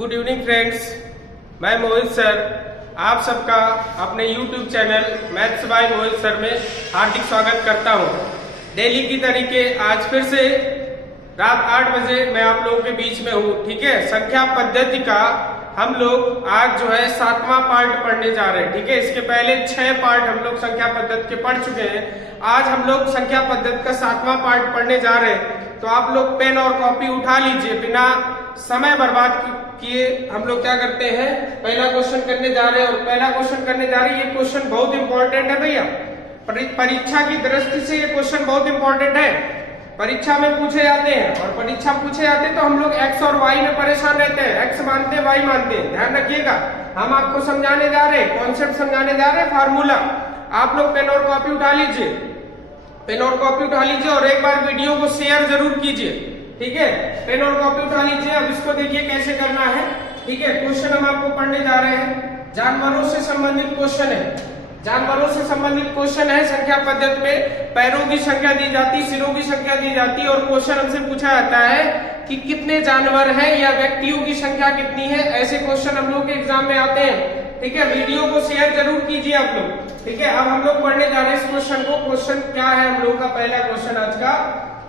Good evening friends, मैं मोहित sir आप सबका अपने YouTube channel maths by Mohit sir में हार्दिक स्वागत करता हूं। डेली की तरीके आज फिर से रात 8 बजे मैं आप लोगों के बीच में हूं। ठीक है, संख्या पद्धति का हम लोग आज जो है 7वां पार्ट पढ़ने जा रहे हैं। ठीक है, इसके पहले 6 पार्ट हम लोग संख्या पद्धति के पढ़ चुके हैं। आज हम लोग संख्या पद्धति का 7वां पार्ट पढ़ने जा रहे हैं। तो आप लोग पेन और कॉपी उठा लीजिए, बिना समय बर्बाद किए हम लोग क्या करते हैं, पहला क्वेश्चन करने जा रहे हैं। और पहला क्वेश्चन करने जा रहे हैं, ये क्वेश्चन बहुत इंपॉर्टेंट है भैया, परीक्षा की दृष्टि से ये क्वेश्चन बहुत इंपॉर्टेंट है। परीक्षा में पूछे जाते हैं, और परीक्षा पूछे जाते हैं तो हम लोग एक्स और वाई में परेशान रहते हैं, एक्स मानते हैं वाई मानते हैं। ध्यान रखिएगा, हम आपको समझाने जा रहे हैं, कॉन्सेप्ट समझाने जा रहे हैं, फार्मूला। आप लोग पेन और कॉपी उठा लीजिए, पेन और कॉपी उठा लीजिए और एक बार वीडियो को शेयर जरूर कीजिए। ठीक है, पेन और कॉपी उठा लीजिए। अब इसको देखिए कैसे करना है। ठीक है, क्वेश्चन हम आपको पढ़ने जा रहे हैं, जानवरों से संबंधित क्वेश्चन है। जानवरों से संबंधित क्वेश्चन है। संख्या पद्धति में पैरों की संख्या दी जाती, सिरों की संख्या दी जाती है, और क्वेश्चन हमसे पूछा जाता है कि कितने जानवर हैं या व्यक्तियों की संख्या कितनी है। ऐसे क्वेश्चन हम लोग के एग्जाम में आते हैं। ठीक है, वीडियो को शेयर जरूर कीजिए आप लोग। ठीक है, अब हम लोग पढ़ने जा रहे हैं इस क्वेश्चन को। क्वेश्चन क्या है हम लोग का, पहला क्वेश्चन आज का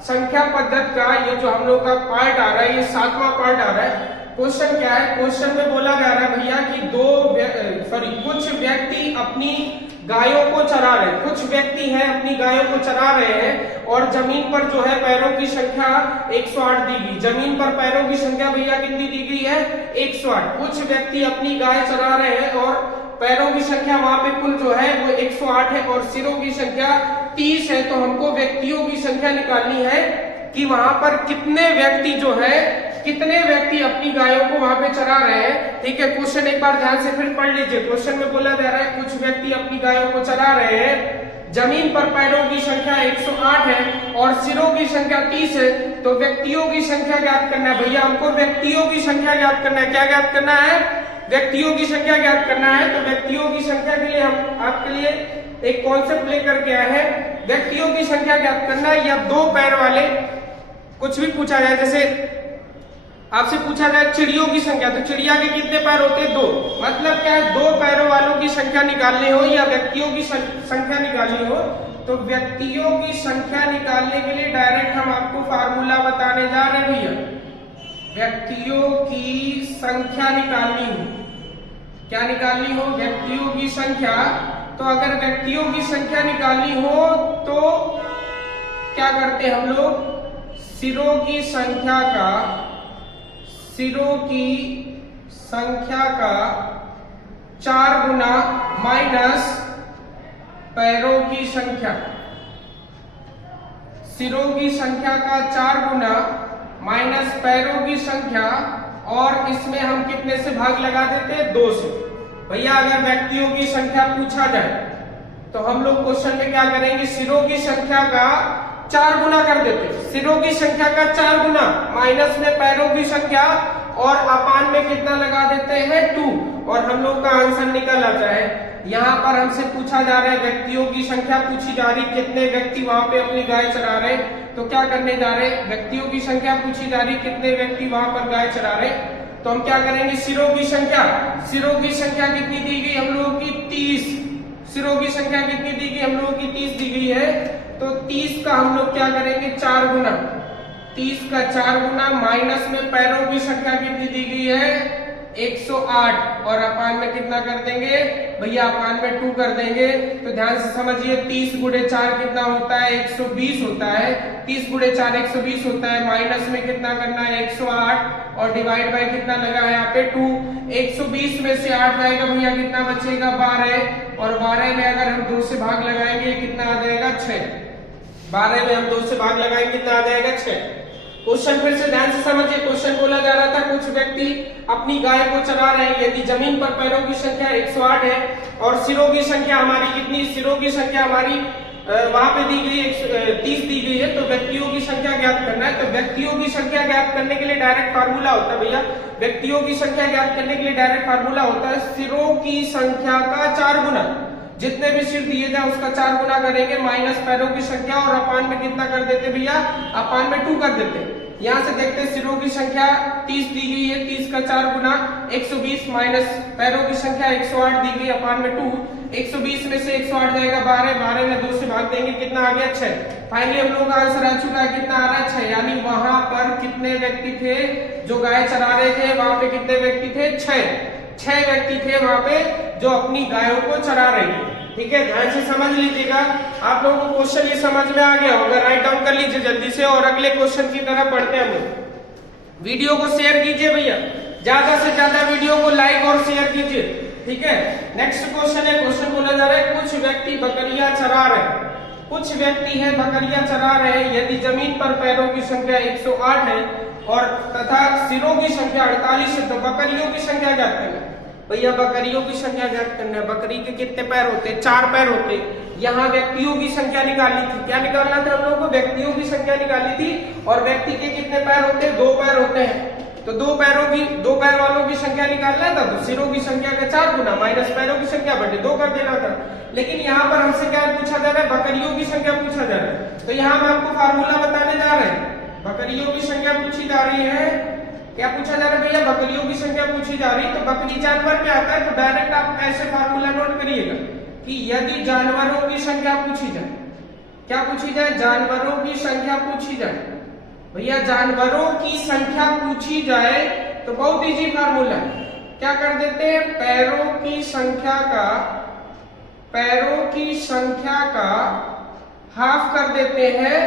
संख्या पद्धति का, ये जो हम लोग का पार्ट आ रहा है, ये 7वां पार्ट आ रहा है। क्वेश्चन क्या है, क्वेश्चन में बोला जा रहा है भैया कि कुछ व्यक्ति अपनी गायों को चरा रहे हैं। कुछ व्यक्ति हैं अपनी गायों को चरा रहे हैं, और जमीन पर जो है पैरों की संख्या 108 दी गई। जमीन पर पैरों की संख्या भैया कितनी दी गई है, 108। कुछ व्यक्ति अपनी गाय चरा रहे हैं और पैरों की संख्या वहां पे कुल जो है वो 108 है, और सिरों की संख्या 30 है। तो हमको व्यक्तियों की संख्या निकालनी है कि वहां पर कितने व्यक्ति जो है, कितने व्यक्ति अपनी गायों को वहां पे चरा रहे हैं। ठीक है, क्वेश्चन एक बार ध्यान से फिर पढ़ लीजिए। क्वेश्चन में बोला जा रहा है कुछ व्यक्ति अपनी गायों को चरा रहे हैं, जमीन पर पैरों की संख्या 108 है और सिरों की संख्या 30 है। तो व्यक्तियों की संख्या ज्ञात करना है भैया, हमको व्यक्तियों की संख्या ज्ञात करना है। क्या ज्ञात करना है, व्यक्तियों की संख्या ज्ञात करना है। तो व्यक्तियों की संख्या के लिए हम आपके लिए एक कॉन्सेप्ट लेकर के आए हैं। व्यक्तियों की संख्या ज्ञात करना है, या 2 पैर वाले कुछ भी पूछा जाए, जैसे आपसे पूछा जाए चिड़ियों की संख्या, तो चिड़िया के कितने पैर होते हैं, 2। मतलब क्या है, 2 पैरों वालों की संख्या निकालनी हो या व्यक्तियों की संख्या निकालनी हो, तो व्यक्तियों की संख्या निकालने के लिए डायरेक्ट हम आपको फार्मूला बताने जा रहे हैं भैया। व्यक्तियों की संख्या निकालनी हो, क्या निकालनी हो, व्यक्तियों की संख्या। तो अगर व्यक्तियों की संख्या निकालनी हो तो क्या करते हैं हम लोग, सिरों की संख्या का 4 गुना माइनस पैरों की संख्या। सिरों की संख्या का 4 गुना माइनस पैरों की संख्या, और इसमें हम कितने से भाग लगा देते हैं, 2 से। भैया अगर व्यक्तियों की संख्या पूछा जाए तो हम लोग क्वेश्चन में क्या करेंगे, सिरों की संख्या का 4 गुना कर देते। सिरों की संख्या का 4 गुना माइनस में पैरों की संख्या, और अपान में कितना लगा देते हैं, 2, और हम लोग का आंसर निकल आता है। यहाँ पर हमसे पूछा जा रहा है व्यक्तियों की संख्या पूछी जा रही, कितने व्यक्ति वहां पे अपनी गाय चरा रहे। तो क्या करने जा रहे हैं, व्यक्तियों की संख्या पूछी जा रही, कितने व्यक्ति वहां पर गाय चरा रहे। तो हम क्या करेंगे, सिरों की संख्या कितनी दी गई हम लोगों की, 30। सिरों की संख्या कितनी दी गई हम लोगों की, 30 दी गई है। तो 30 का हम लोग क्या करेंगे, 4 गुना, 30 का 4 गुना माइनस में पैरों की संख्या कितनी दी गई है, 108, और अपान में कितना कर देंगे भैया, अपान में 2 कर देंगे। तो ध्यान से समझिए, 30 गुणे 4 कितना होता है, 120 होता है। 30 गुणे 4 120 होता है, माइनस में कितना करना है, 108, और डिवाइड बाय कितना लगा है यहाँ पे, 2। 120 में से 8 जाएगा भैया, कितना बचेगा, 12, और 12 में अगर हम 2 से भाग लगाएंगे कितना आ जाएगा, 6। 12 में हम 2 से भाग लगाएंगे कितना आ जाएगा, 6। क्वेश्चन फिर से ध्यान से समझिए। क्वेश्चन बोला जा रहा था कुछ व्यक्ति अपनी गाय को चरा रहे हैं, यदि जमीन पर पैरों की संख्या 108 है और सिरों की संख्या हमारी कितनी, सिरों की संख्या हमारी वहां पे दी गई 30 दी गई है। तो व्यक्तियों की संख्या ज्ञात करना है। तो व्यक्तियों की संख्या ज्ञात करने के लिए डायरेक्ट फार्मूला होता है भैया, व्यक्तियों की संख्या ज्ञात करने के लिए डायरेक्ट फार्मूला होता है, सिरों की संख्या का 4 गुना, जितने भी सिर दिए जाए उसका 4 गुना करेंगे, माइनस पैरों की संख्या, और अपान में कितना कर देते भैया, अपान में 2 कर देते। यहाँ से देखते हैं सिरों की संख्या 30 दी गई है, 30 का 4 गुना 120 माइनस पैरों की संख्या 108 दी गई अपान में 2, 120 में से 108 जाएगा 12, 12 में 2 से भाग देंगे, कितना आ गया 6। फाइनली हम लोगों का आंसर आ चुका है, कितना आ रहा है 6। यानी वहां पर कितने व्यक्ति थे जो गाय चरा रहे थे, वहां पे कितने व्यक्ति थे 6 व्यक्ति थे वहां पे जो अपनी गायों को चरा रहे थे। ठीक है, ध्यान से समझ लीजिएगा। आप लोगों को क्वेश्चन ये समझ में आ गया होगा, राइट डाउन कर लीजिए जल्दी से और अगले क्वेश्चन की तरफ बढ़ते हैं हम लोग। वीडियो को शेयर कीजिए भैया, ज्यादा से ज्यादा वीडियो को लाइक और शेयर कीजिए। ठीक है, नेक्स्ट क्वेश्चन है, क्वेश्चन बोला जा रहा है कुछ व्यक्ति बकरियां चरा रहे हैं, कुछ व्यक्ति है बकरियां चरा रहे हैं, यदि जमीन पर पैरों की संख्या 108 है और तथा सिरों की संख्या 48 है तो बकरियों की संख्या ज्ञात करना है। भैया बकरियों की संख्या ज्ञात करना है, बकरी के कितने पैर होते हैं, 4 पैर होते हैं। यहाँ व्यक्तियों की संख्या निकालनी थी, क्या निकालना था हम लोगों को, व्यक्तियों की संख्या निकालनी थी और व्यक्ति के कितने पैर होते हैं, 2 पैर होते हैं। तो 2 पैर वालों की संख्या निकालना था तो सिरों की संख्या का 4 गुना माइनस पैरों की संख्या बटे 2 कर देना था। लेकिन यहाँ पर हमसे क्या पूछा जा रहा है, बकरियों की संख्या पूछा जा रहा है। तो यहाँ हम आपको फार्मूला बताने जा रहे हैं, बकरियों की संख्या पूछी जा रही है। क्या पूछा जा रहा है भैया, बकरियों की संख्या पूछी जा रही है। तो बकरी जानवर में आता है तो डायरेक्ट आप ऐसे फार्मूला नोट करिएगा कि यदि जानवरों की संख्या पूछी जाए, क्या पूछी जाए, जानवरों की संख्या पूछी जाए। भैया जानवरों की संख्या पूछी जाए तो बहुत इजी फार्मूला है, क्या कर देते हैं, पैरों की संख्या का हाफ कर देते हैं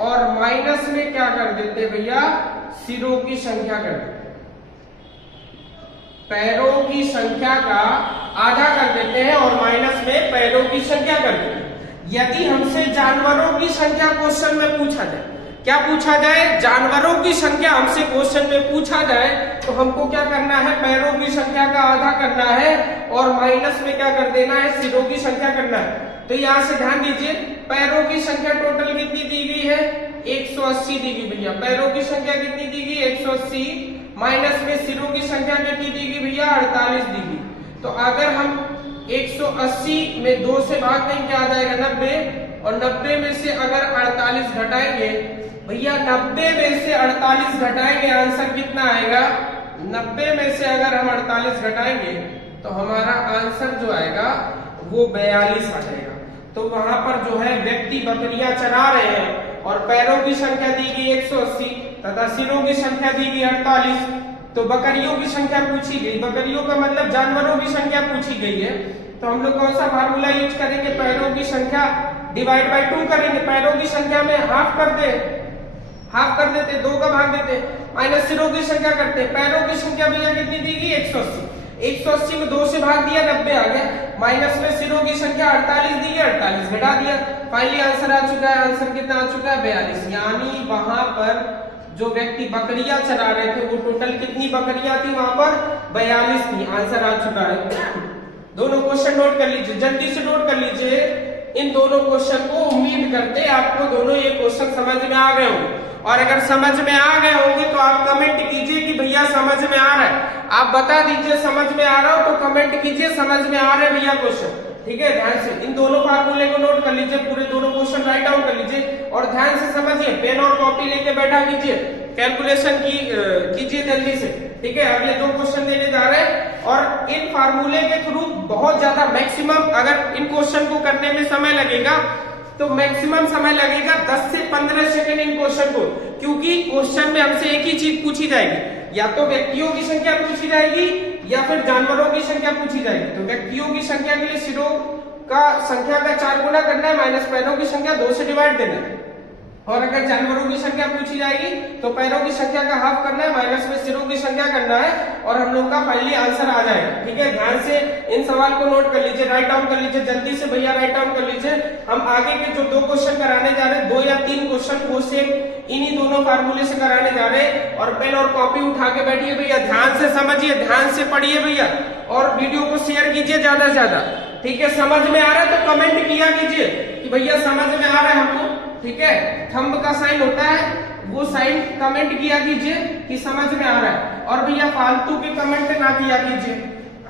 और माइनस में क्या कर देते हैं भैया, सिरों की संख्या कर देते हैं। पैरों की संख्या का आधा कर देते हैं और माइनस में पैरों की संख्या कर देते हैं। यदि हमसे जानवरों की संख्या क्वेश्चन में पूछा जाए, क्या पूछा जाए, जानवरों की संख्या हमसे क्वेश्चन में पूछा जाए तो हमको क्या करना है, पैरों की संख्या का आधा करना है और माइनस में क्या कर देना है, सिरों की संख्या करना है। तो यहाँ से ध्यान दीजिए, पैरों की संख्या टोटल कितनी दी गई है, 180 दी गई भैया। पैरों की संख्या कितनी दी गई, 180 माइनस में सिरों की संख्या कितनी दी गई भैया, 48 दी गई। तो अगर हम 180 में 2 से भाग देंगे क्या आ जाएगा, 90 और 90 में से अगर 48 घटाएंगे भैया, 90 में से 48 घटाएंगे आंसर कितना आएगा, 90 में से अगर हम 48 घटाएंगे तो हमारा आंसर जो आएगा वो 42 आ जाएगा। तो वहां पर जो है व्यक्ति बकरियां चरा रहे हैं और पैरों की संख्या दी गई 180 तथा सिरों की संख्या दी गई 48। तो बकरियों की संख्या पूछी गई, बकरियों का मतलब जानवरों की संख्या पूछी गई है। तो हम लोग कौन सा फार्मूला यूज करेंगे, पैरों की संख्या डिवाइड बाय 2 करेंगे। पैरों की संख्या में हाफ कर देते 2 का भाग देते माइनस सिरों की संख्या करते। पैरों की संख्या भैया कितनी दी गई, 180 में 2 से भाग दिया 90 आ गया, माइनस में सिरों की संख्या 48 दी गई, 48 घटा दिया। फाइनली आंसर आ चुका है, आंसर कितना आ चुका है, 42। यानी वहां पर जो व्यक्ति बकरियां चरा रहे थे वो टोटल कितनी बकरियां थी, वहां पर 42 थी। आंसर आ चुका है। दोनों क्वेश्चन नोट कर लीजिए, जल्दी से नोट कर लीजिए इन दोनों क्वेश्चन को। उम्मीद करते आपको दोनों ये क्वेश्चन समझ में आ गए होंगे और अगर समझ में आ गए होंगे तो आप कमेंट कीजिए कि भैया समझ में आ रहा है। आप बता दीजिए समझ में आ रहा हो तो कमेंट कीजिए समझ में आ रहे भैया क्वेश्चन। ठीक है, ध्यान से इन दोनों फार्मूले को नोट कर लीजिए, पूरे दोनों क्वेश्चन राइट डाउन कर लीजिए और ध्यान से समझिए, पेन और कॉपी लेके बैठा कीजिए, कैलकुलेशन कीजिए जल्दी से। ठीक है, अगले 2 क्वेश्चन देने जा रहे हैं और इन फार्मूले के थ्रू बहुत ज्यादा मैक्सिमम, अगर इन क्वेश्चन को करने में समय लगेगा तो मैक्सिमम समय लगेगा 10 से 15 सेकंड इन क्वेश्चन को, क्योंकि क्वेश्चन में हमसे एक ही चीज पूछी जाएगी, या तो व्यक्तियों की संख्या पूछी जाएगी या फिर जानवरों की संख्या पूछी जाएगी। तो व्यक्तियों की संख्या के लिए सिरों का संख्या का 4 गुना करना है, माइनस पैरों की संख्या 2 से डिवाइड देना है। और अगर जानवरों की संख्या पूछी जाएगी तो पैरों की संख्या का हाफ करना है, माइनस में सिरों की संख्या करना है और हम लोग का फाइनली आंसर आ जाएगा। ठीक है, ध्यान से इन सवाल को नोट कर लीजिए, राइट डाउन कर लीजिए, जल्दी से भैया राइट डाउन कर लीजिए। हम आगे के जो 2 क्वेश्चन कराने जा रहे हैं, 2 या 3 क्वेश्चन वो सेम इन्हीं दोनों फार्मूले से कराने जा रहे हैं। और पेन और कॉपी उठा के बैठिए भैया, ध्यान से समझिए, ध्यान से पढ़िए भैया और वीडियो को शेयर कीजिए ज्यादा से ज्यादा। ठीक है, समझ में आ रहा है तो कमेंट किया कीजिए कि भैया समझ में आ रहा है हमको। ठीक है, थंब का साइन होता है, वो साइन कमेंट किया कीजिए कि समझ में आ रहा है। और भैया फालतू के कमेंट ना किया कीजिए,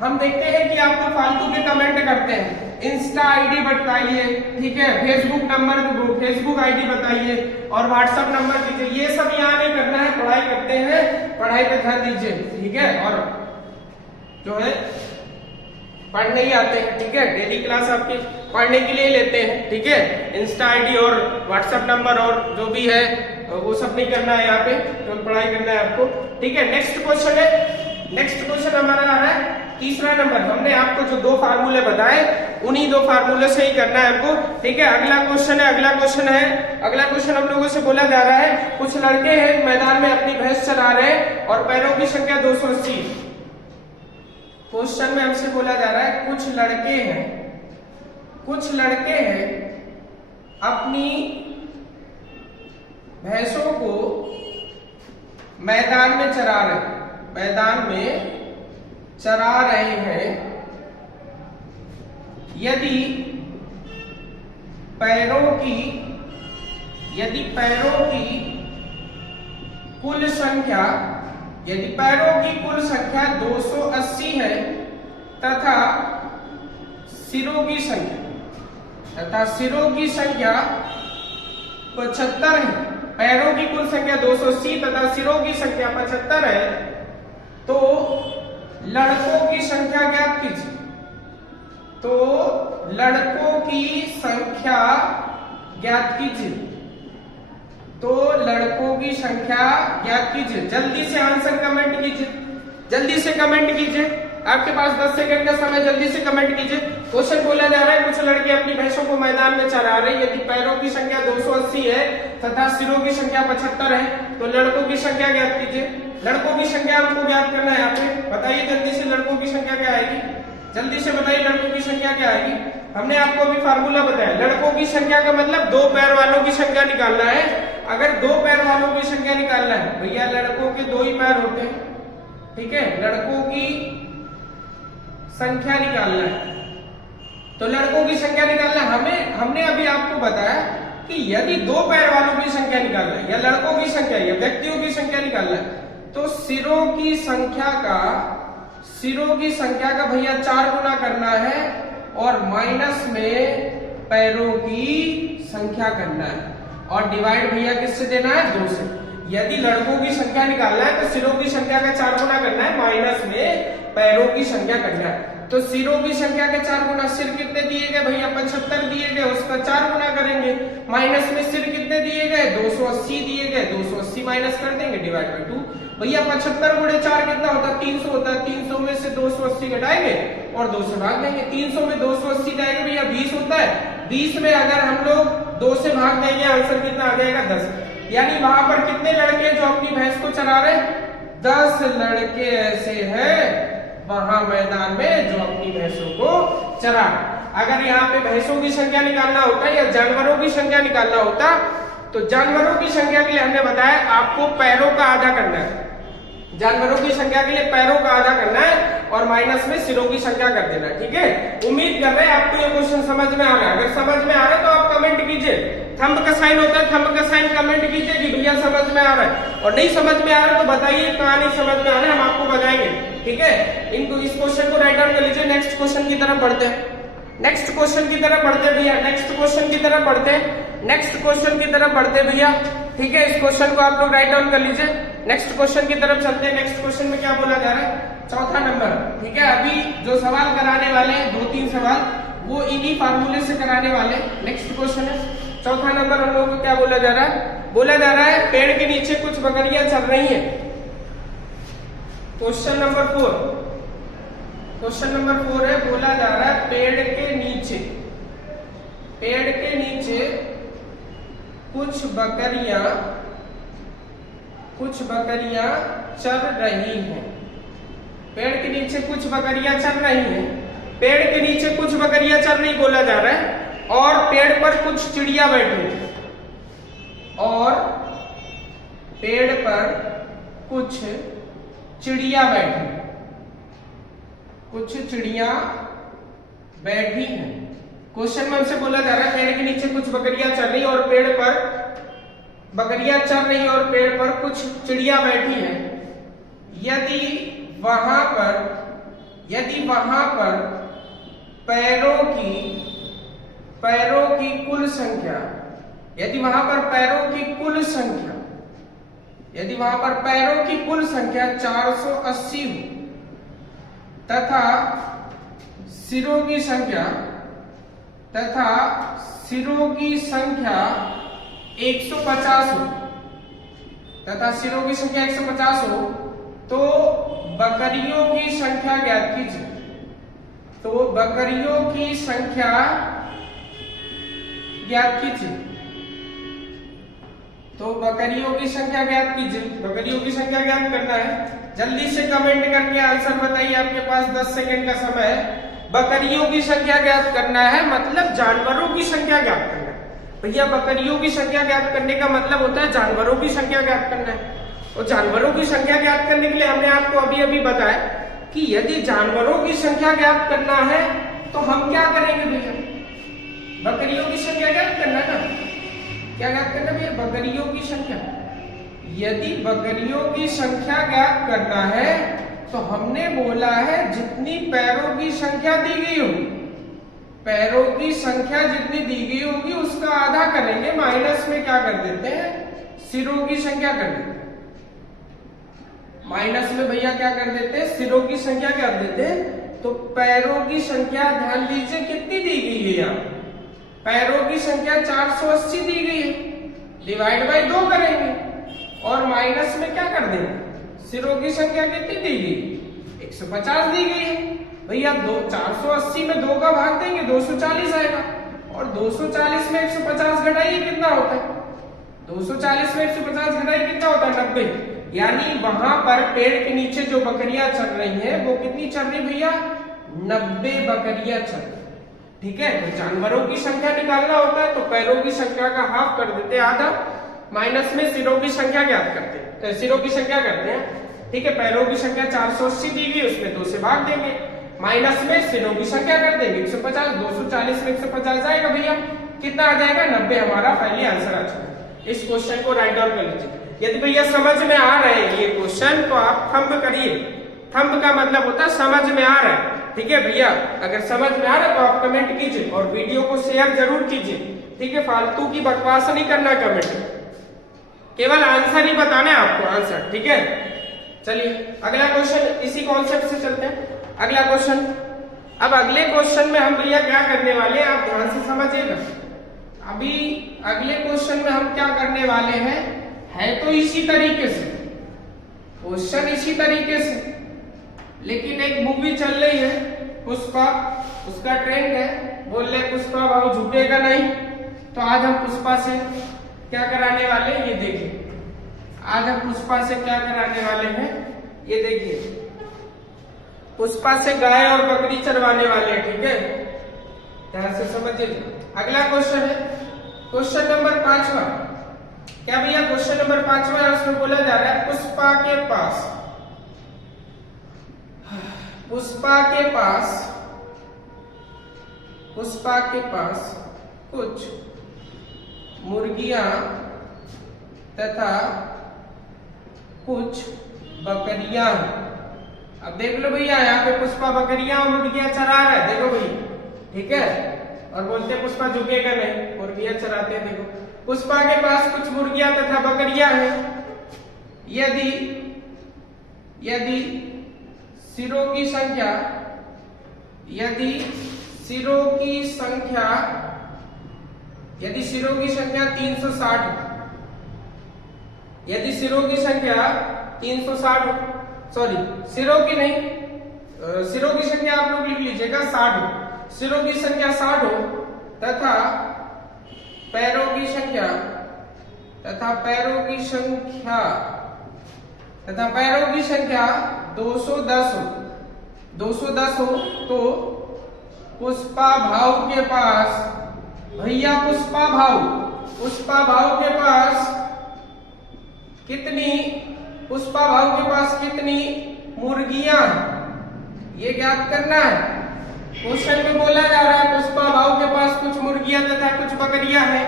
हम देखते हैं कि आप तो फालतू के कमेंट करते हैं। इंस्टा आईडी बताइए, ठीक है, फेसबुक नंबर, फेसबुक आईडी बताइए और व्हाट्सएप नंबर दीजिए। ये सब यहाँ नहीं करना है, पढ़ाई करते हैं, पढ़ाई पे ध्यान दीजिए, ठीक है। और जो है पढ़ने ही आते हैं, ठीक है, डेली क्लास आपकी पढ़ने के लिए लेते हैं, ठीक है। इंस्टा आईडी और व्हाट्सएप नंबर और जो भी है वो सब नहीं करना है यहाँ पे, तो पढ़ाई करना है आपको, ठीक है। नेक्स्ट क्वेश्चन है, नेक्स्ट क्वेश्चन हमारा आ रहा है तीसरा नंबर। हमने आपको जो 2 फार्मूले बताए उन्हीं 2 फार्मूले से ही करना है आपको, ठीक है। अगला क्वेश्चन है, अगला क्वेश्चन हम लोगों से बोला जा रहा है, कुछ लड़के हैं मैदान में अपनी भैंस चरा रहे हैं और पैरों की संख्या 280। क्वेश्चन में हमसे बोला जा रहा है कुछ लड़के हैं अपनी भैंसों को मैदान में चरा रहे हैं। यदि पैरों की कुल संख्या 280 है तथा सिरों की संख्या 75 है। पैरों की कुल संख्या 280 तथा सिरों की संख्या 75 है, तो लड़कों की संख्या ज्ञात कीजिए। जल्दी से आंसर कमेंट कीजिए, जल्दी से कमेंट कीजिए, आपके पास 10 सेकंड का समय, जल्दी से कमेंट कीजिए। क्वेश्चन बोला जा रहा है कुछ लड़के अपनी भैंसों को मैदान में चरा रहे हैं, यदि पैरों की संख्या 280 है तथा सिरों की संख्या 75 है, तो लड़कों की संख्या ज्ञात कीजिए। लड़कों की संख्या हमको ज्ञात करना है यहाँ पे, बताइए जल्दी से लड़कों की संख्या क्या आएगी, जल्दी से बताइए लड़कों की संख्या क्या आएगी। हमने आपको अभी फार्मूला बताया, लड़कों की संख्या का मतलब 2 पैर वालों की संख्या निकालना है। अगर 2 पैर वालों की संख्या निकालना है, भैया लड़कों के 2 ही पैर होते हैं, ठीक है, लड़कों की संख्या निकालना है, तो लड़कों की संख्या निकालना हमने अभी आपको बताया कि यदि 2 पैर वालों की संख्या निकालना है या लड़कों की संख्या या व्यक्तियों की संख्या निकालना है, तो सिरों की संख्या का भैया 4 गुना करना है और माइनस में पैरों की संख्या करना है और डिवाइड भैया किससे देना है, 2 से। यदि लड़कों की संख्या निकालना है तो सिरों की संख्या का 4 गुना करना है, माइनस में पैरों की संख्या करना है। तो सिरों की संख्या के 4 गुना, सिर कितने दिए गए भैया 75 दिए गए, उसका 4 गुना करेंगे, माइनस में सिर कितने दिए गए 280 दिए गए, 280 माइनस कर देंगे, डिवाइड बाय 2। भैया 75 गुणे 4 कितना होता है, 300 होता है। 300 में से 280 घटाएंगे और 2 से भाग देंगे। 300 में 280 जाएगा भैया 20 होता है। 20 में अगर हम लोग 2 से भाग देंगे, आंसर कितना आ जाएगा 10। यानी वहां पर कितने लड़के जो अपनी भैंस को चरा रहे, 10 लड़के ऐसे हैं वहां मैदान में जो अपनी भैंसों को चरा। अगर यहाँ पे भैंसों की संख्या निकालना होता या जानवरों की संख्या निकालना होता, तो जानवरों की संख्या के लिए हमने बताया आपको पैरों का आधा करना है, जानवरों की संख्या के लिए पैरों का आधा करना है और माइनस में सिरों की संख्या कर देना है, ठीक है। उम्मीद कर रहे हैं आपको ये क्वेश्चन समझ में आ रहा है। अगर समझ में आ रहा है तो आप कमेंट कीजिए, थंब का साइन होता है, थंब का साइन कमेंट कीजिए कि भैया समझ में आ रहा है, और नहीं समझ में आ रहा है तो बताइए कहां नहीं समझ में आ रहा है, हम आपको बताएंगे, ठीक है। इनको इस क्वेश्चन को राइट डाउन कर लीजिए। नेक्स्ट क्वेश्चन की तरफ बढ़ते हैं, नेक्स्ट क्वेश्चन की तरफ बढ़ते भैया, नेक्स्ट क्वेश्चन की तरफ बढ़ते भैया, ठीक है। इस क्वेश्चन को आप लोग राइट डाउन कर लीजिए। नेक्स्ट क्वेश्चन की तरफ चलते हैं। नेक्स्ट क्वेश्चन में क्या बोला जा रहा है, चौथा नंबर, ठीक है। अभी जो सवाल कराने वाले हैं 2-3 सवाल वो इन्हीं फार्मूले से कराने वाले। नेक्स्ट क्वेश्चन है चौथा नंबर, हम लोगों को क्या बोला जा रहा है, बोला जा रहा है पेड़ के नीचे कुछ बकरियां चल रही हैं। क्वेश्चन नंबर 4 है, बोला जा रहा है पेड़ के नीचे कुछ बकरियां चल रही हैं। पेड़ के नीचे कुछ बकरियां चल रही हैं, पेड़ के नीचे कुछ बकरियां चल रही बोला जा रहा है, और पेड़ पर कुछ चिड़िया बैठी हैं, और पेड़ पर कुछ चिड़िया बैठी हैं। क्वेश्चन में हमसे बोला जा रहा है पेड़ के नीचे कुछ बकरियां चल रही और पेड़ पर बकरियां चल रही और पेड़ पर कुछ चिड़िया बैठी हैं। यदि वहां पर पैरों की कुल संख्या, यदि वहां पर पैरों की कुल संख्या, यदि वहां पर पैरों की कुल संख्या 480 हो तथा सिरों की संख्या 150 हो, तथा सिरों की संख्या 150 हो, तो बकरियों की संख्या ज्ञात कीजिए। तो बकरियों की संख्या ज्ञात कीजिए। तो बकरियों की संख्या ज्ञात कीजिए। बकरियों की संख्या ज्ञात करना है। जल्दी से कमेंट करके आंसर बताइए, आपके पास 10 सेकंड का समय है। बकरियों की संख्या ज्ञात करना है, मतलब जानवरों की संख्या ज्ञात करना है। भैया बकरियों की संख्या ज्ञात करने का मतलब होता है जानवरों की संख्या ज्ञात करना है। और जानवरों की संख्या ज्ञात करने के लिए हमने आपको अभी बताया कि यदि जानवरों की संख्या ज्ञात करना है तो हम क्या करेंगे भैया, बकरियों की संख्या ज्ञात करना है ना। क्या ज्ञात करना भैया, बकरियों की संख्या। यदि बकरियों की संख्या ज्ञात करना है तो हमने बोला है जितनी पैरों की संख्या दी गई होगी, पैरों की संख्या जितनी दी गई होगी उसका आधा करेंगे, माइनस में क्या कर देते हैं, सिरों की संख्या कर देते हैं। माइनस में भैया क्या कर देते हैं, सिरों की संख्या कर देते हैं। तो पैरों की संख्या ध्यान दीजिए कितनी दी गई है, यहाँ पैरों की संख्या 480 दी गई है, डिवाइड बाय 2 करेंगे और माइनस में क्या कर देंगे, सिरों की संख्या कितनी दी गई, 150 दी गई है। भैया 480 में 2 का भाग देंगे 240 आएगा, और 240 में 150 घटाइए कितना होता है, 240 में 150 घटाइए कितना होता है, 90। यानी वहां पर पेड़ के नीचे जो बकरियां चल रही हैं वो कितनी चल रही भैया, 90 बकरियां चल रही। ठीक है, तो जानवरों की संख्या निकालना होता है तो पैरों की संख्या का हाफ कर देते हैं, आधा, माइनस में सिरों की संख्या ज्ञात करते हैं, तो सिरों की संख्या करते हैं। ठीक है, पैरों की संख्या 480 दी गई, उसमें 2 से भाग देंगे, माइनस में सिरों की संख्या कर देंगे 150, 240 में 150 जाएगा भैया, कितना आ जाएगा, 90 हमारा फाइनली आंसर आ जाएगा। इस क्वेश्चन को राइट डाउन कर लीजिए। यदि भैया समझ में आ रहे हैं ये क्वेश्चन तो आप थंब करिए। थंब का मतलब होता है समझ में आ रहा है। ठीक है भैया, अगर समझ में आ रहा है तो आप कमेंट कीजिए और वीडियो को शेयर जरूर कीजिए। ठीक है, फालतू की बकवास नहीं करना कमेंट, केवल आंसर ही बताना है आपको, आंसर। ठीक है, चलिए अगला क्वेश्चन, इसी कॉन्सेप्ट से चलते हैं अगला क्वेश्चन। अब अगले क्वेश्चन में हम भैया क्या करने वाले हैं, आप ध्यान से समझिएगा। अभी अगले क्वेश्चन में हम क्या करने वाले हैं, है तो इसी तरीके से क्वेश्चन, इसी तरीके से, लेकिन एक मूवी चल रही है पुष्पा, उसका ट्रेंड है, बोल रहे पुष्पा भाव झुकेगा नहीं। तो आज हम पुष्पा से क्या कराने वाले हैं ये देखिए, आज हम पुष्पा से क्या कराने वाले हैं ये देखिए। पुष्पा से गाय और बकरी चरवाने वाले हैं। ठीक है, ध्यान से समझिए। अगला क्वेश्चन है क्वेश्चन नंबर 5वां। क्या भैया क्वेश्चन नंबर 5वां है, उसमें बोला जा रहा है पुष्पा के पास कुछ मुर्गियां तथा कुछ बकरियां। अब देख लो भैया, यहाँ पे पुष्पा बकरियां और मुर्गियां चरा रहा है, देखो भैया। ठीक है, और बोलते पुष्पा झुकेगा नहीं, मुर्गियां चराते हैं। देखो पुष्पा के पास कुछ मुर्गियां तथा बकरियां हैं। यदि सिरों की संख्या, यदि सिरों की संख्या 360, यदि सिरों की संख्या 360, सॉरी सिरों की नहीं, सिरों की संख्या आप लोग लिख लीजिएगा 60 हो, सिरों की संख्या 60 हो तथा पैरों की संख्या 210 हो, तो पुष्पा भाव के पास, भैया पुष्पा भाव के पास कितनी मुर्गियां, ये ज्ञात करना है। क्वेश्चन में बोला जा रहा है पुष्पा भाव के पास कुछ मुर्गियां तथा कुछ बकरियां हैं।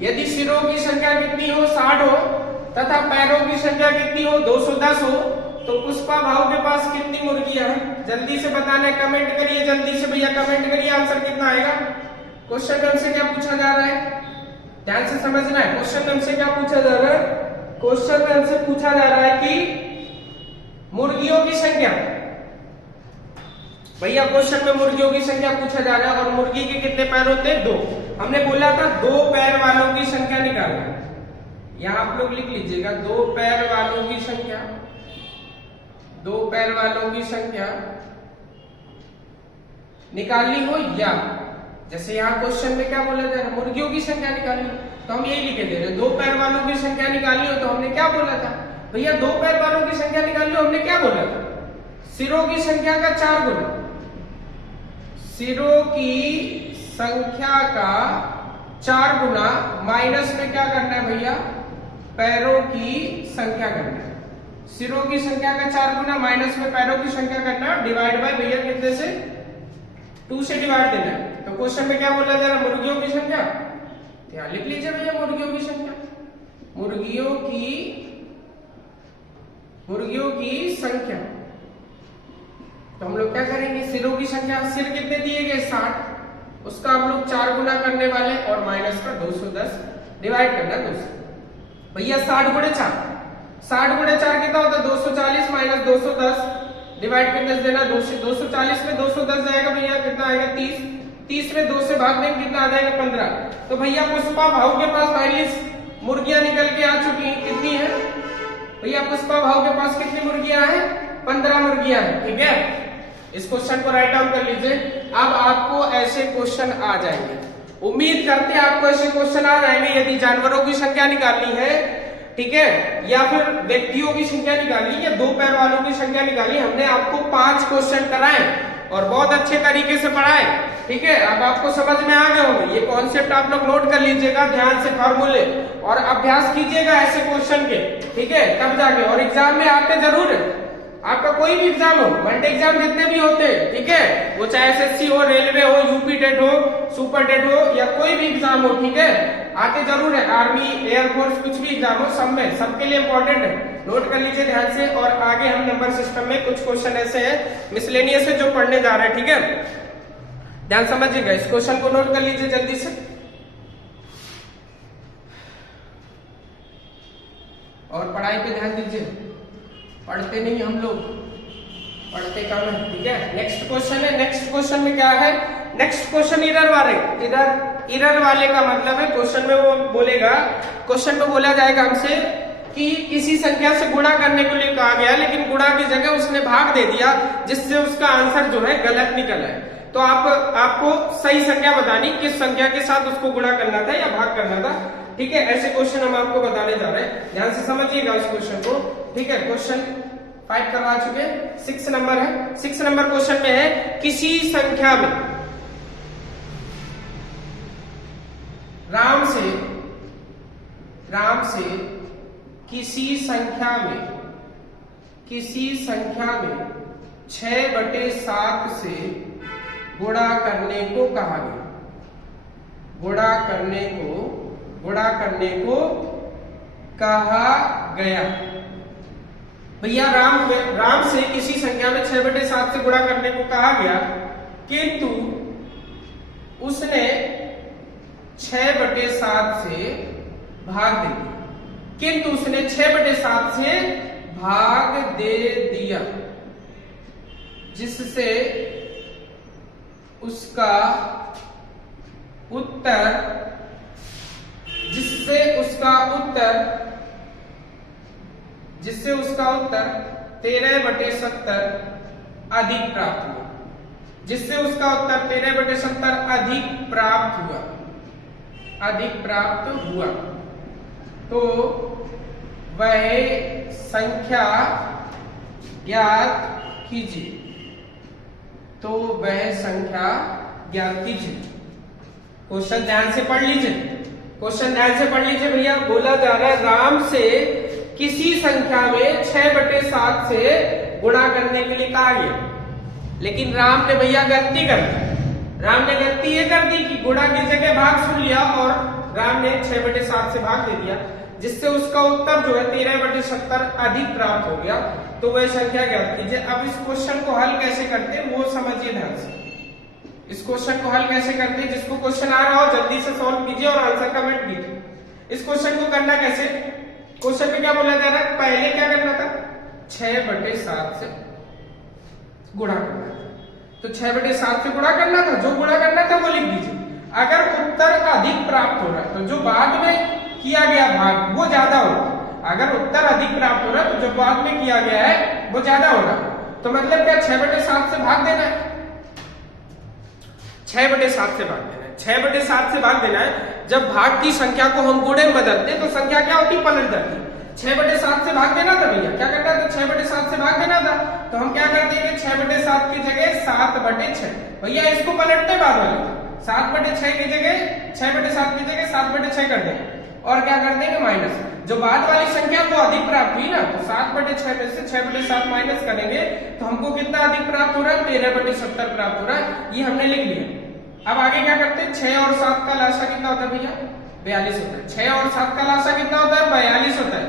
यदि सिरों की संख्या कितनी हो, 60 हो, तथा पैरों की संख्या कितनी हो, 210 हो, तो पुष्पा भाऊ के पास कितनी मुर्गियां हैं? जल्दी से बताना है, कमेंट करिए जल्दी से भैया, कमेंट करिए आंसर कितना आएगा। क्वेश्चन में हमसे क्या पूछा जा रहा है, ध्यान से समझना है। क्वेश्चन में हमसे क्या पूछा जा रहा है, क्वेश्चन में हमसे पूछा जा रहा है कि मुर्गियों की संख्या, भैया क्वेश्चन में मुर्गियों की संख्या पूछा जा रहा है और मुर्गी के कितने पैर होते हैं? 2। हमने बोला था 2 पैर वालों की संख्या निकालना। यहां आप लोग लिख लीजिएगा 2 पैर वालों की संख्या, 2 पैर वालों की संख्या निकालनी हो, या जैसे यहाँ क्वेश्चन में क्या बोला जा रहा है, मुर्गियों की संख्या निकालनी, तो हम यही लिखे दे रहे हैं 2 पैर वालों की संख्या निकालनी हो। तो हमने क्या बोला था भैया, 2 पैर वालों की संख्या निकालनी हो, हमने क्या बोला था, सिरों की संख्या का 4 गुना, सिरों की संख्या का 4 गुना माइनस में क्या करना है भैया, पैरों की संख्या करना है। सिरों की संख्या का 4 गुना माइनस में पैरों की संख्या करना है, डिवाइड बाय भैया कितने से, 2 से डिवाइड देना है। तो क्वेश्चन में क्या बोला जा रहा है, मुर्गियों की संख्या, यहाँ लिख लीजिए भैया मुर्गियों की संख्या, मुर्गियों की संख्या। तो हम लोग क्या करेंगे, सिरों की संख्या, सिर कितने दिए गए 60, उसका हम लोग 4 गुना करने वाले और माइनस का 210 डिवाइड करना 2 से। भैया 60 गुणे 4, 60 गुणे 4 कितना होता है 240 माइनस 210 डिवाइड कर 10 देना, 240 में 210 जाएगा भैया, कितना आएगा 30, 30 में 2 से भाग देंगे कितना आ जाएगा 15। तो भैया पुष्पा भाऊ के पास पहले मुर्गियां निकल के आ चुकी हैं, कितनी है भैया, पुष्पा भाऊ के पास कितनी मुर्गियां हैं, 15 मुर्गियां हैं। ठीक है, इस क्वेश्चन को राइट डाउन कर लीजिए। अब आपको ऐसे क्वेश्चन आ जाएंगे, उम्मीद करते हैं आपको ऐसे क्वेश्चन आ जाएंगे। यदि जानवरों की संख्या निकालनी है, ठीक है, या फिर व्यक्तियों की संख्या निकालनी, या 2 पैर वालों की संख्या निकालनी, हमने आपको 5 क्वेश्चन कराए और बहुत अच्छे तरीके से पढ़ाए। ठीक है, अब आपको समझ में आ गए होंगे। ये कॉन्सेप्ट आप लोग नोट कर लीजिएगा ध्यान से, फार्मूले और अभ्यास कीजिएगा ऐसे क्वेश्चन के। ठीक है, तब जाके और एग्जाम में आते जरूर है, आपका कोई भी एग्जाम हो, वनडे एग्जाम जितने भी होते हैं, ठीक है, वो चाहे एसएससी हो, रेलवे हो, यूपी टेट हो, सुपर टेट हो, या कोई भी एग्जाम हो, ठीक है, आते जरूर है, आर्मी, एयरफोर्स, कुछ भी एग्जाम हो, सब में, सबके लिए इंपॉर्टेंट है। नोट कर लीजिए ध्यान से। और आगे हम नंबर सिस्टम में कुछ क्वेश्चन ऐसे हैं मिसलेनियस से जो पढ़ने जा रहे हैं। ठीक है, ध्यान समझिएगा, इस क्वेश्चन को नोट कर लीजिए जल्दी से। और पढ़ाई पे ध्यान दीजिए, पढ़ते नहीं हम लोग, पढ़ते कम है। ठीक है, नेक्स्ट क्वेश्चन है। नेक्स्ट क्वेश्चन में क्या है, नेक्स्ट क्वेश्चन इरर वाले, इरर वाले का मतलब है क्वेश्चन में वो बोलेगा, क्वेश्चन में बोला जाएगा हमसे कि किसी संख्या से गुणा करने के लिए कहा गया, लेकिन गुणा की जगह उसने भाग दे दिया, जिससे उसका आंसर जो है गलत निकला है। तो आपको सही संख्या बतानी, किस संख्या के साथ उसको गुणा करना था या भाग करना था। ठीक है, ऐसे क्वेश्चन हम आपको बताने जा रहे हैं, ध्यान से समझिएगा इस क्वेश्चन को। ठीक है, क्वेश्चन 5 करवा चुके, 6 नंबर है। 6 नंबर क्वेश्चन में है, किसी संख्या में राम से किसी संख्या में 6/7 से गुणा करने को कहा गया, गुणा करने को कहा गया। भैया राम से किसी संख्या में 6/7 से गुणा करने को कहा गया, किंतु उसने 6/7 से भाग दे दिया, किंतु उसने 6/7 से भाग दे दिया, जिससे उसका उत्तर 13/70 अधिक प्राप्त हुआ, जिससे उसका उत्तर 13/70 अधिक प्राप्त हुआ। तो वह संख्या ज्ञात कीजिए, क्वेश्चन ध्यान से पढ़ लीजिए, भैया बोला जा रहा है राम से किसी संख्या में 6/7 से गुणा करने के लिए कहा गया, लेकिन राम ने भैया गलती कर दी। राम ने गलती ये कर दी कि गुणा की जगह भाग सुन लिया और राम ने 6/7 से भाग दे दिया, जिससे उसका उत्तर जो है 13/70 अधिक प्राप्त हो गया। तो वह संख्या ज्ञात कीजिए। अब इस क्वेश्चन को हल कैसे करते हैं वो समझिए ध्यान से। इस क्वेश्चन को हल कैसे करते हैं, जिसको क्वेश्चन आ रहा हो जल्दी से सॉल्व कीजिए और आंसर कमेंट कीजिए। इस क्वेश्चन को करना कैसे, क्वेश्चन में क्या बोला जा रहा है, पहले क्या करना था, 6/7 से गुणा करना था। तो 6/7 से गुणा करना था, जो गुणा करना था वो लिख दीजिए। अगर उत्तर अधिक प्राप्त हो रहा है तो जो बाद में किया गया भाग वो ज्यादा होगा। अगर उत्तर अधिक प्राप्त हो रहा है तो जो बाद में किया गया है वो ज्यादा होगा। तो मतलब क्या 6/7 से भाग देना है, 6/7 से भाग देना है, 6/7 से भाग देना है। जब भाग की संख्या को हम गुणे में बदलते हैं तो संख्या क्या होती है, पलट जाती है। 6/7 से भाग देना था भैया, क्या करना था, 6/7 से भाग देना था। तो हम क्या कर देंगे, 6/7 की जगह 7/6। भैया इसको पलटते बाद वाले 7/6 की जगह 6/7 की जगह 7/6 कर देंगे और क्या कर देंगे माइनस। जो बाद वाली संख्या को अधिक प्राप्त हुई ना, तो 7/6 में से 6/7 माइनस करेंगे तो हमको कितना अधिक प्राप्त हो रहा है, 13/70 प्राप्त हो रहा है। ये हमने लिख लिया। अब आगे क्या करते हैं, 6 और 7 का लासा कितना होता है भैया, 42 होता है। 6 और 7 का लासा कितना होता है, 42 होता है।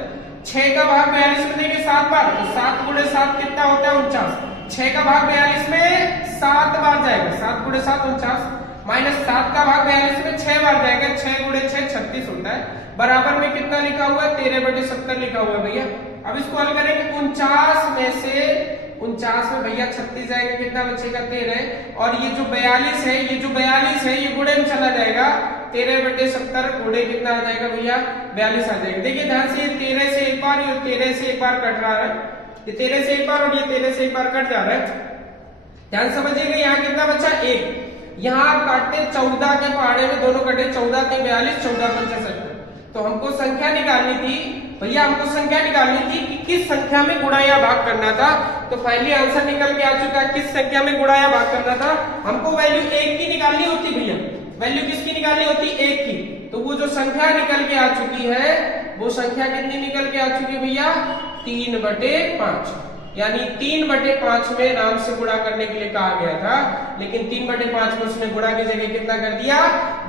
6 का भाग 42 में देंगे 7 बार, तो 7 गुणे 7 कितना होता है, 49। 6 का भाग 42 में 7 बार जाएगा, 7 गुणे 7 49, माइनस 7 का भाग 42 में 6 बार जाएगा, 6 गुणे 6 36 होता है। बराबर में कितना लिखा हुआ है, 13/70 लिखा हुआ है भैया। अब इसको हल करेंगे, 49 में से 49 में भैया 36 जाएगा, कितना बचेगा 13। और ये जो 42 है, ये जो 42 है ये गुणे में चला जाएगा, 13/70 गुणे कितना आ जाएगा भैया, 42 आ जाएगा। देखिए ध्यान से, ये 13 से एक बार, ये 13 से एक बार कट रहा है, ये 13 से एक बार और ये 13 से एक बार कट जा रहा है। ध्यान समझिएगा, यहाँ कितना बचा, 1। यहाँ काटते 14 के पहाड़े में दोनों कटे, 14 के 42, 14 पंचे 70। तो हमको संख्या निकालनी थी भैया, हमको संख्या निकालनी थी कि किस संख्या में गुणा या भाग करना था। तो फाइनली आंसर निकल के आ चुका है, किस संख्या में गुणा या भाग करना था। हमको वैल्यू 1 की निकालनी होती भैया, वैल्यू किसकी निकालनी होती, 1 की। तो वो जो संख्या निकल के आ चुकी है, वो संख्या कितनी निकल के आ चुकी है भैया, 3/5। यानी 3/5 में नाम से गुणा करने के लिए कहा गया था, लेकिन 3/5 में उसने गुणा की जगह कितना कर दिया,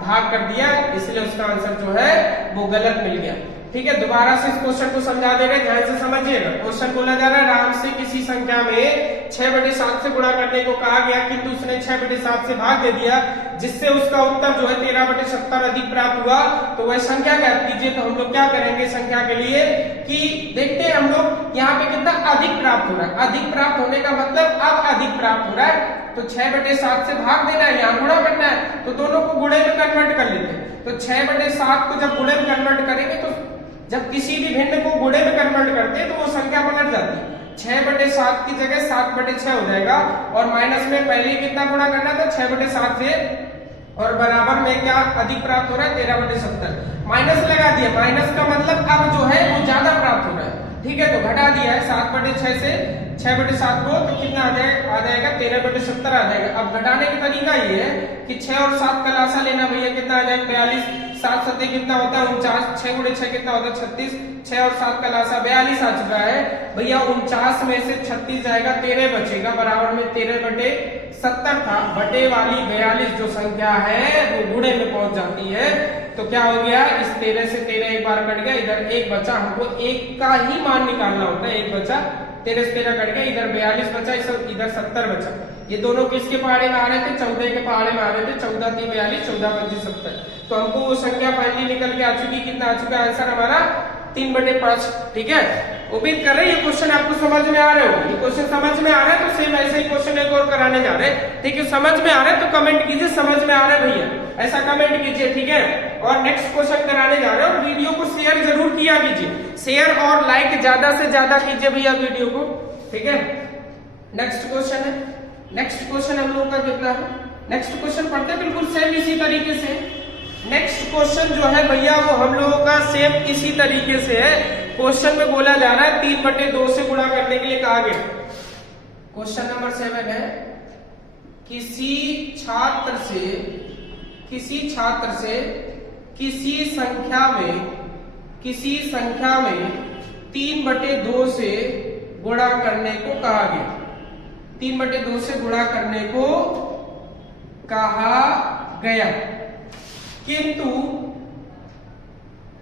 भाग कर दिया, इसलिए उसका आंसर जो है वो गलत मिल गया। ठीक है, दोबारा से इस क्वेश्चन को समझा दे रहे, ध्यान से समझिएगा। क्वेश्चन बोला जा रहा है, राम से किसी संख्या में 6/7 से गुणा करने को कहा गया, किंतु उसने 6/7 से भाग दे दिया, जिससे उसका उत्तर जो है 13/70 अधिक प्राप्त हुआ। तो वह संख्या ज्ञात कीजिए। तो हम लोग क्या करेंगे संख्या के लिए कि देखते हैं हम लोग यहाँ पे कितना अधिक प्राप्त हो रहा है। अधिक प्राप्त होने का मतलब अब अधिक प्राप्त हो रहा है, तो 6/7 से भाग देना है, यहाँ गुणा करना है, तो दोनों को गुणे में कन्वर्ट कर लेते हैं। तो 6/7 को जब गुणे में कन्वर्ट करेंगे, तो जब किसी भी भिन्न को गुणे में कन्वर्ट करते हैं तो वो संख्या पलट जाती है। 6/7 की जगह 7/6 हो जाएगा, और माइनस में पहले कितना गुणा करना था, 6/7 से, और बराबर में क्या अधिक प्राप्त हो रहा है, 13/70। माइनस लगा दिया, माइनस का मतलब अब जो है वो ज्यादा प्राप्त हो रहा है। ठीक है, तो घटा दिया है 7/6 से 6/7 को, तो कितना आ जाएगा 13/70 आ जाएगा। अब घटाने का तरीका ये है कि 6 और 7 का लासा लेना भैया, कितना आ जाएगा 42, 7 7 कितना होता है 49, 6 गुणे 6 कितना होता है 36, 6 और 7 का लासा 42 आ चुका है भैया। 49 में से 36 जाएगा, 13 बचेगा, बराबर में 13/70 था। बटे वाली 42 जो संख्या है वो गुणे में पहुंच जाती है। तो क्या हो गया, इस 13 से 13 एक बार कट गया, इधर 1 बचा, हमको 1 का ही मान निकालना होता है, 1 बचा, 13 से 13 कट गया, इधर 42 बचा, इधर 70 बचा। ये दोनों किसके पहाड़े में आ रहे थे, 14 के पहाड़े में आ रहे थे, 14 3 42, 14 25 70। तो हमको वो संख्या फाइनली निकल के आ चुकी, कितना आ चुका आंसर हमारा 3/5। ठीक है, उम्मीद कर रहे हैं ये क्वेश्चन आपको समझ में आ रहे हो। ये क्वेश्चन समझ में आ रहा है तो सेम ऐसे ही क्वेश्चन एक और कराने जा रहे हैं। ठीक है, समझ में आ रहा है तो कमेंट कीजिए समझ में आ रहा है भैया, ऐसा कमेंट कीजिए। ठीक है, और नेक्स्ट क्वेश्चन कराने जा रहे हैं, और वीडियो को शेयर जरूर किया कीजिए, शेयर और लाइक ज्यादा से ज्यादा कीजिए भैया वीडियो को। ठीक है, नेक्स्ट क्वेश्चन है, नेक्स्ट क्वेश्चन हम लोग का कितना है, नेक्स्ट क्वेश्चन पढ़ते हैं बिल्कुल सेम इसी तरीके से। नेक्स्ट क्वेश्चन जो है भैया वो हम लोगों का सेम इसी तरीके से है। क्वेश्चन में बोला जा रहा है 3/2 से गुणा करने के लिए कहा गया। क्वेश्चन नंबर 7 है, किसी छात्र से किसी संख्या में 3/2 से गुणा करने को कहा गया। 3/2 से गुणा करने को कहा गया,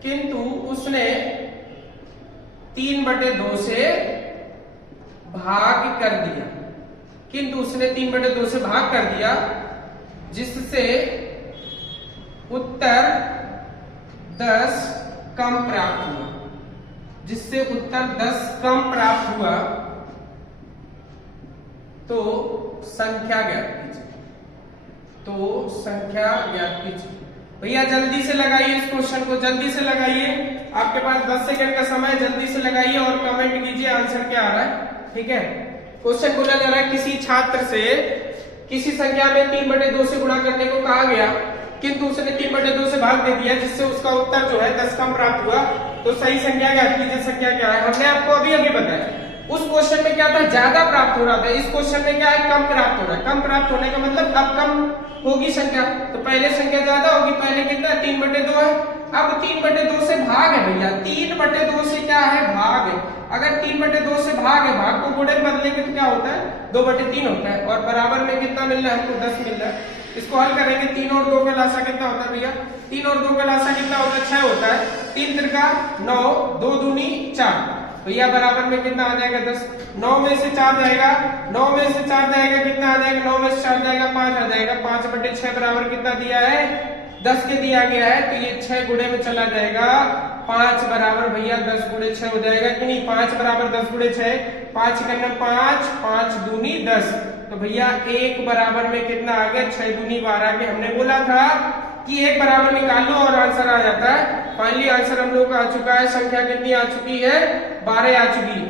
किंतु उसने 3/2 से भाग कर दिया, किंतु उसने 3/2 से भाग कर दिया, जिससे उत्तर 10 कम प्राप्त हुआ, जिससे उत्तर 10 कम प्राप्त हुआ, तो संख्या ज्ञात कीजिए। तो संख्या ज्ञात कीजिए। भैया जल्दी से लगाइए इस क्वेश्चन को, जल्दी से लगाइए, आपके पास 10 सेकंड का समय, जल्दी से लगाइए और कमेंट कीजिए आंसर क्या आ रहा है। ठीक है, क्वेश्चन बोला जा रहा है किसी छात्र से किसी संख्या में 3/2 से गुणा करने को कहा गया, किंतु उसने 3/2 से भाग दे दिया, जिससे उसका उत्तर जो है 10 कम प्राप्त हुआ, तो सही संख्या ज्ञात कीजिए। संख्या क्या है, हमने आपको अभी अभी बताया। उस क्वेश्चन में क्या था, ज्यादा प्राप्त हो रहा था, इस क्वेश्चन में क्या है, कम प्राप्त हो रहा है। कम प्राप्त होने का मतलब अब कम होगी संख्या, तो पहले संख्या ज्यादा होगी। पहले कितना 3/2 है, अब 3/2 से भाग है भैया, 3/2 से क्या है, भाग है। अगर 3/2 से भाग है, भाग को गुणे में बदलेंगे तो क्या होता है, 2/3 होता है, और बराबर में कितना मिल रहा है हमको, 10 मिल रहा है। इसको हल करेंगे, 3 और 2 का लासा कितना होता है भैया, 3 और 2 का लासा कितना होता है, 6 होता है। 3 त्रिका 9, 2 दूनी 4, भैया बराबर में कितना आ जाएगा, 10। 9 में से 4 जाएगा, 9 में से 4 जाएगा, कितना आ जाएगा, 9 में से 4 जाएगा, 5 आ जाएगा। 5/6 बराबर कितना दिया है, 10 के दिया गया है, तो ये 6 गुणे में चला जाएगा। 5 बराबर भैया 10 गुणे 6 हो जाएगा कि नहीं, 5 बराबर 10 गुणे 6, 5 करना 5, 5 दूनी 10, तो भैया 1 बराबर में कितना आ गया, 6 दूनी 12 के। हमने बोला था कि 1 बराबर निकाल लो और आंसर आ जाता है। फाइनली आंसर हम लोग का आ चुका है, संख्या कितनी आ चुकी है, 12 आ चुकी है।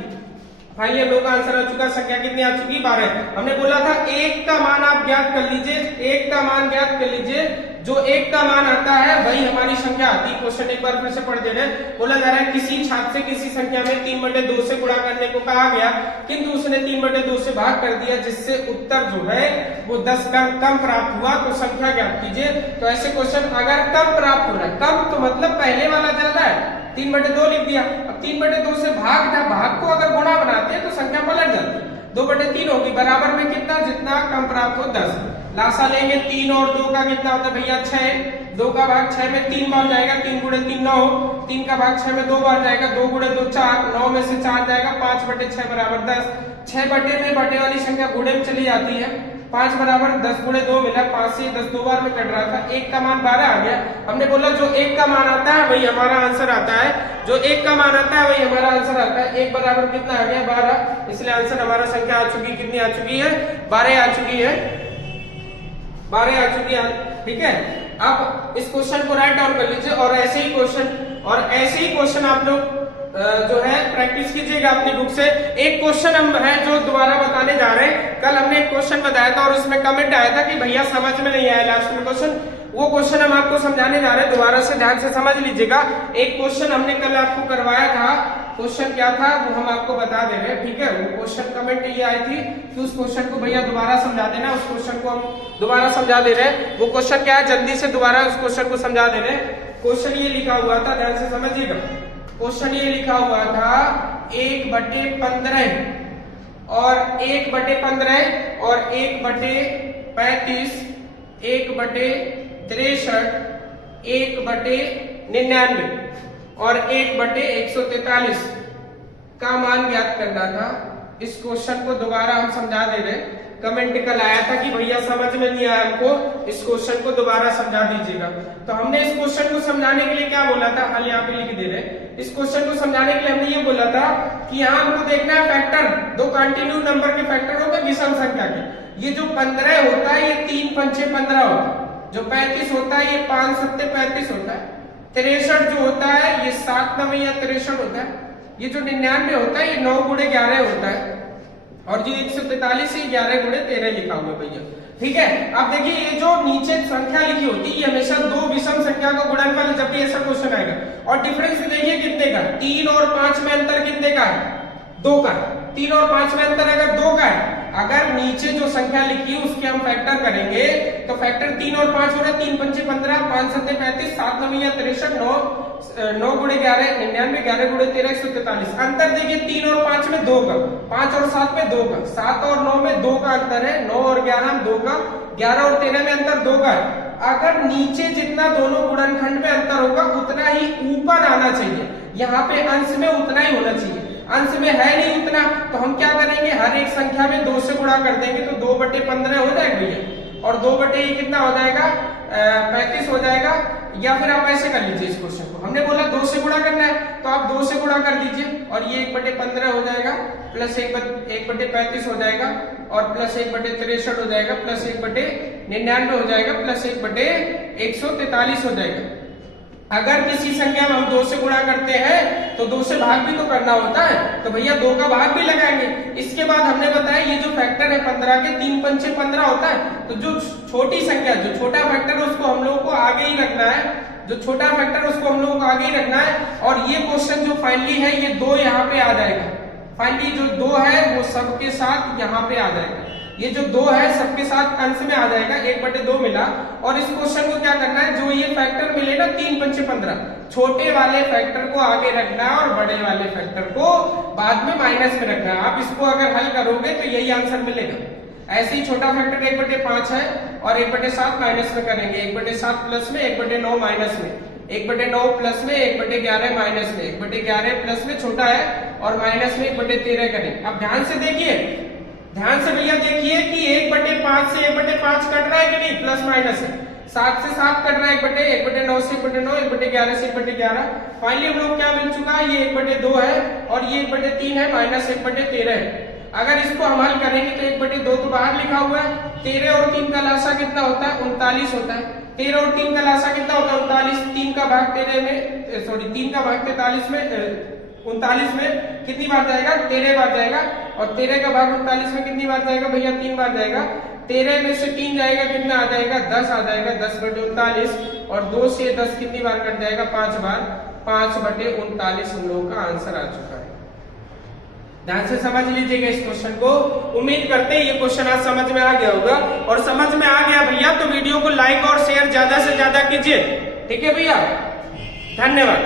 फाइनली हम लोग का आंसर आ चुका है, संख्या कितनी आ चुकी, 12। हमने बोला था 1 का मान आप ज्ञात कर लीजिए, 1 का मान ज्ञात कर लीजिए, जो 1 का मान आता है वही हमारी संख्या आती है। क्वेश्चन एक बार फिर से पढ़ दे रहे हैं। बोला जा रहा है किसी छात्र से किसी संख्या में 3/2 से गुणा करने को कहा गया, किंतु उसने 3/2 से भाग कर दिया, जिससे उत्तर जो है वो 10 कम प्राप्त हुआ, तो संख्या ज्ञात कीजिए। तो ऐसे क्वेश्चन अगर कम प्राप्त हो रहा है, कम तो मतलब पहले वाला ज्यादा है, 3/2 लिख दिया। अब 3/2 से भाग था, भाग को अगर गुणा बनाते हैं तो संख्या पलट जाती है, 2/3 होगी, बराबर में कितना, जितना कम प्राप्त हो 10। लासा लेंगे, 3 और 2 का कितना होता है भैया, 6। 2 का भाग 6 में 3 बार जाएगा, 3 गुणे 3 9, 3 का भाग 6 में 2 बार जाएगा, 2 गुणे 2 4, 9 में से 4 जाएगा, 5/6 बराबर 10। 6 बटे में बटे वाली संख्या गुणे में चली जाती है, 5 बराबर 10 गुणे 2 मिला, 5 से 10 2 बार में कट रहा था, 1 का मान 12 आ गया। हमने बोला जो 1 का मान आता है वही हमारा आंसर आता है, जो 1 का मान आता है वही हमारा आंसर आता है। 1 बराबर कितना आ गया, 12, इसलिए आंसर हमारा संख्या आ चुकी, कितनी आ चुकी है, 12 आ चुकी है, 12 आ चुकी है। ठीक है, अब इस क्वेश्चन को राइट डाउन कर लीजिए, और ऐसे ही क्वेश्चन आप लोग जो है प्रैक्टिस कीजिएगा अपनी बुक से। एक क्वेश्चन हम है जो दोबारा बताने जा रहे हैं। कल हमने एक क्वेश्चन बताया था और उसमें कमेंट आया था कि भैया समझ में नहीं आया लास्ट में क्वेश्चन, वो क्वेश्चन हम आपको समझाने जा रहे हैं, दोबारा से ध्यान से समझ लीजिएगा। एक क्वेश्चन हमने कल आपको करवाया था, क्वेश्चन क्या था वो हम आपको बता दे रहे हैं। ठीक है, वो क्वेश्चन कमेंट ये आई थी कि उस क्वेश्चन को भैया दोबारा समझा देना, उस क्वेश्चन को हम दोबारा समझा दे रहे हैं। वो क्वेश्चन क्या है, जल्दी से दोबारा उस क्वेश्चन को समझा दे रहे हैं। क्वेश्चन ये लिखा हुआ था, ध्यान से समझिएगा। क्वेश्चन ये लिखा हुआ था 1/15 और 1/15 और 1/35, 1/63, 1/99 और 1/143 का मान ज्ञात करना था। इस क्वेश्चन को दोबारा हम समझा दे रहे हैं। कमेंट कल आया था कि भैया समझ में नहीं आया हमको, इस क्वेश्चन को दोबारा समझा दीजिएगा। तो हमने इस क्वेश्चन को समझाने के लिए क्या बोला था, हाल यहाँ पे लिख दे रहे हैं। इस क्वेश्चन को समझाने के लिए हमने ये बोला था कि यहाँ हमको देखना है फैक्टर, 2 कंटिन्यू नंबर के फैक्टर होगा विषम संख्या के। ये जो 15 होता है ये 3 पंचे 15 होता है, जो 35 होता है ये 5 सत्ते 35 होता है, 63 जो होता है ये 7 9 या 63 होता है, ये जो 99 होता है ये 9 गुणे 11 होता है, और जो 143 है 11 गुणे 13 लिखा हुआ है भैया। ठीक है, अब देखिए ये जो नीचे संख्या लिखी होती है ये हमेशा 2 विषम संख्या का गुणनफल जब भी ऐसा क्वेश्चन आएगा। और डिफरेंस देखिए कितने का, 3 और 5 में अंतर कितने का है, 2 का। 3 और 5 में अंतर अगर 2 का है, अगर नीचे जो संख्या लिखी है उसके हम फैक्टर करेंगे तो फैक्टर 3 और 5 हो रहा है, 3 पंचे 15, 5 सत्ते 35, 7 9 या 63, 9 गुणे 11 99, 11 गुणे 13 143। अंतर देखिए 3 और 5 में 2 का, 5 और 7 में 2 का, 7 और 9 में 2 का अंतर है, 9 और 11 में 2 का, 11 और 13 में अंतर 2 का है। अगर नीचे जितना दोनों गुणनखंड में अंतर होगा उतना ही ऊपर आना चाहिए, यहाँ पे अंश में उतना ही होना चाहिए। अंश में है नहीं उतना, तो हम क्या करेंगे, हर एक संख्या में 2 से गुणा कर देंगे, तो 2/15 हो जाएगा भैया, और 2 कितना हो जाएगा 35 हो जाएगा। या फिर आप ऐसे कर लीजिए इस क्वेश्चन को, हमने बोला 2 से गुणा करना है, तो आप 2 से गुणा कर दीजिए, और ये 1/15 हो जाएगा, प्लस 1/35 हो जाएगा, और प्लस 1/63 हो जाएगा, प्लस 1/99 हो जाएगा, प्लस 1/143 हो जाएगा। अगर किसी संख्या में हम 2 से गुणा करते हैं तो 2 से भाग भी तो करना होता है, तो भैया 2 का भाग भी लगाएंगे। इसके बाद हमने बताया ये जो फैक्टर है 15 के 3 पंचे 15 होता है, तो जो छोटी संख्या, जो छोटा फैक्टर उसको हम लोगों को आगे ही रखना है, जो छोटा फैक्टर उसको हम लोगों को आगे ही रखना है। और ये क्वेश्चन जो फाइनली है ये 2 यहाँ पे आ जाएगा, फाइनली जो 2 है वो सबके साथ यहाँ पे आ जाएगा, ये जो 2 है सबके साथ अंश में आ जाएगा, 1/2 मिला। और इस क्वेश्चन को क्या करना है, जो ये फैक्टर मिले ना 3 पंचे 15, छोटे वाले फैक्टर को आगे रखना है और बड़े वाले फैक्टर को बाद में माइनस में रखना है। आप इसको अगर हल करोगे तो यही आंसर मिलेगा। ऐसे ही छोटा फैक्टर 1/5 है, और 1/7 माइनस में करेंगे, 1/7 प्लस में, 1/9 माइनस में, 1/9 प्लस में, 1/11 माइनस में, 1/11 प्लस में छोटा है, और माइनस में 1/13 करेंगे। अब ध्यान से देखिए, ध्यान से भैया देखिए कि 1/5 से 1/5 कट रहा है कि नहीं, प्लस माइनस है, 7 से 7 कट रहा है, 1/9 से 1/9, 1/11 से 1/11। फाइनली हम लोग क्या मिल चुका है, ये 1/2 है, और ये 1/3 है, माइनस 1/13 है। अगर इसको हम हल करेंगे तो 1/2 तो बाहर लिखा हुआ है, 13 और 3 का लासा कितना होता है, 39 होता है। 13 और 3 का लासा कितना होता है, 39। 3 का भाग 13 में, सॉरी 3 का भाग 43 में, 39 में कितनी बार जाएगा, 13 बार जाएगा, और 13 का भाग 39 में कितनी बार जाएगा भैया, 3 बार जाएगा। 13 में से 3 जाएगा, कितना आ जाएगा, 10 आ जाएगा, 10/39, और 2 से 10 कितनी बार कट जाएगा, 5 बार, 5/39 हम लोगों का आंसर आ चुका है। ध्यान से समझ लीजिएगा इस क्वेश्चन को। उम्मीद करते हैं ये क्वेश्चन आज समझ में आ गया होगा, और समझ में आ गया भैया तो वीडियो को लाइक और शेयर ज्यादा से ज्यादा कीजिए, ठीक है भैया, धन्यवाद।